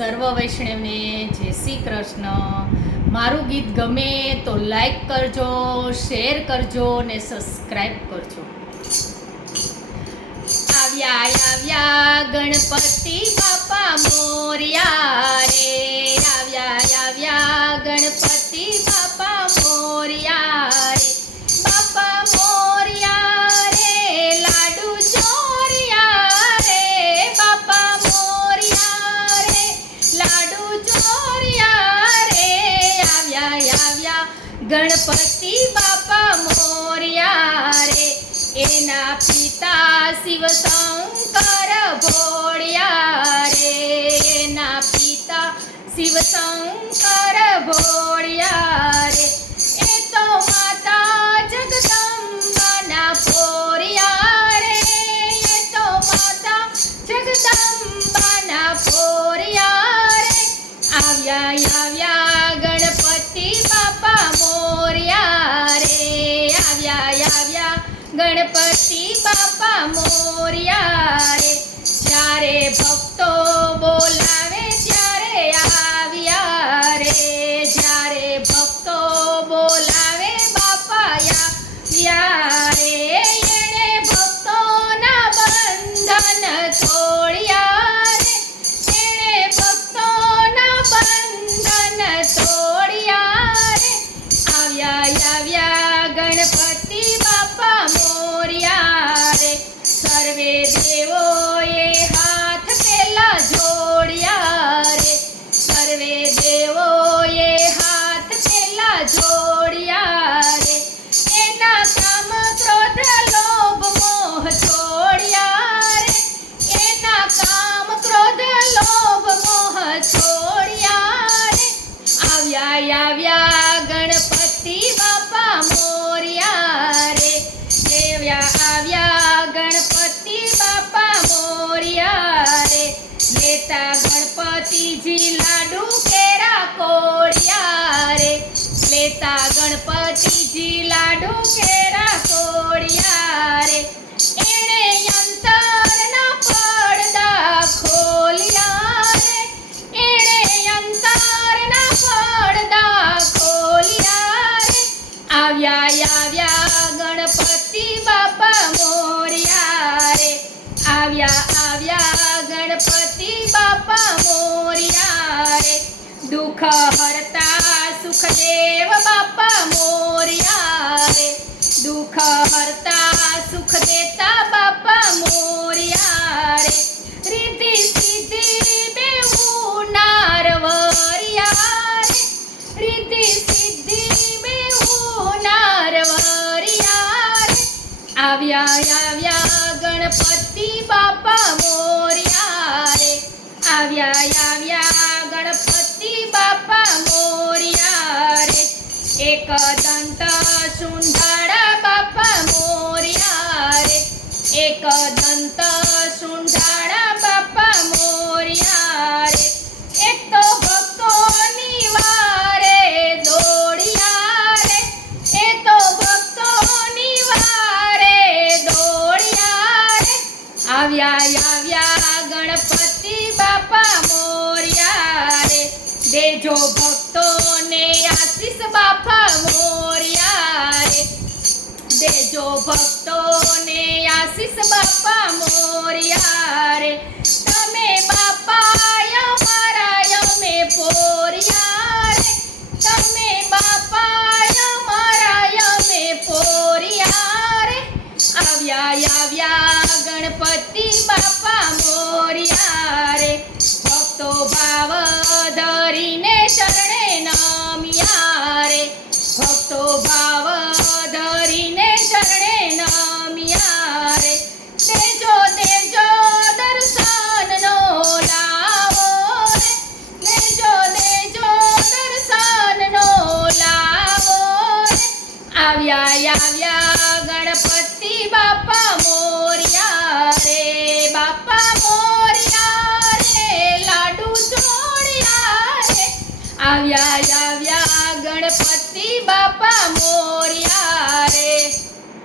સર્વ વૈષ્ણવને જય શ્રી કૃષ્ણ। મારું ગીત ગમે તો લાઈક કરજો, શેર કરજો ને સબસ્ક્રાઈબ કરજો। આવ્યા આવ્યા ગણપતિ બાપા મોરિયા રે, આવ્યા આવ્યા ગણપતિ બાપા મોરિયા રે, બાપા મોરિયા રે, લાડુ ચોરિયા રે, બાપા મોરિયા રે, લાડુ ચોરિયા રે, આવ્યા આવ્યા ગણપતિ બાપા મોરિયા રે। એના પિતા શિવ શંકર ભોળિયા રે, એના પિતા શિવ શંકર ભોળિયા રે, એ તો માતા જગદંબાના પોરિયા રે, એ તો માતા જગદંબાના પોરિયા રે, આવ્યા આવ્યા ગણપતિ બાપા મોરિયા રે, આવ્યા આવ્યા ગણપતિ બાપા મોરિયા રે, જ્યારે ભક્તો બોલાવે ત્યારે આવ્યા રે, જ્યારે ભક્તો બોલાવે બાપા આવ્યા રે, એણે ભક્તોના બંધન તોડ્યા રે, એણે ભક્તોના બંધન તોડ્યા રે, આવ્યા આવ્યા ગણપતિ બાપા મોરિયા રે, સર્વે દેવોએ હાથ પેલા જોડ્યા રે, સર્વે દેવોએ હાથ પેલા જોડ્યા રે, એના કામ ક્રોધ લોભ મોહ છોડ્યા રે, એના કામ ક્રોધ લોભ મોહ છોડ્યા રે, આવ્યા આવ્યા ગણપતિ બાપા મોરિયા રે, આવ્યા ગણપતિ બાપા મોરિયા રે, લેતા ગણપતિજી લાડુ કેરા કોળિયા રે, લેતા ગણપતિજી લાડુ કેરા કોળિયા રે, એણે અંતરના પડદા ખોલ્યા રે, એણે અંતરના પડદા ખોલ્યા રે, આવ્યા આવ્યા ગણપતિ બાપા મોરિયા રે, આવ્યા આવ્યા ગણપતિ બાપા મોરિયા રે, દુઃખ હરતા સુખદેવ બાપા મોરિયા રે, દુઃખ હરતા સુખ દેતા બાપા મોરિયા રે, રીતિ સિદ્ધિ બેઉ નારવરિયા રે, રીતિ સિદ્ધિ બેઉ નારવરિયા રે, આવ્યા આવ્યા ગણપતિ બાપા મોરિયા રે, આવ્યા આવ્યા ગણપતિ બાપા મોરિયા રે, એક દંત સુંઢાળા બાપા મોરિયા રે, એક દંત સુંઢાળા બાપા મોરિયા રે, એક તો ભક્તોની વારે દોડ્યા રે, એ તો ભક્તોની વારે દોડ્યા રે, આવ્યા આવ્યા ગણપતિ બાપા મોરિયા રે, દેજો ભક્તોને આશીષ બાપા મોરિયા રે, દેજો ભક્તોને આશીષ બાપા મોરિયા રે, તમે બાપા અમારા અમે પોરિયા રે, તમે બાપા અમારા અમે પોરિયા રે, આવ્યા આવ્યા ગણપતિ બાપા મોરિયા રે, ભક્તો ભાવ ધરીને ચરણે નમ્યા રે, ભક્તો ભાવ ધરીને ચરણે નમ્યા રે, દેજો દેજો દર્શનનો લાવો રે, દેજો દેજો દર્શનનો લાવો રે, આવ્યા આવ્યા ગણપતિ બાપા મોરિયા રે, બાપા મોરિયા રે, લાડુ ચોળિયા રે, આવ્યા આવ્યા ગણપતિ બાપા મોરિયા રે।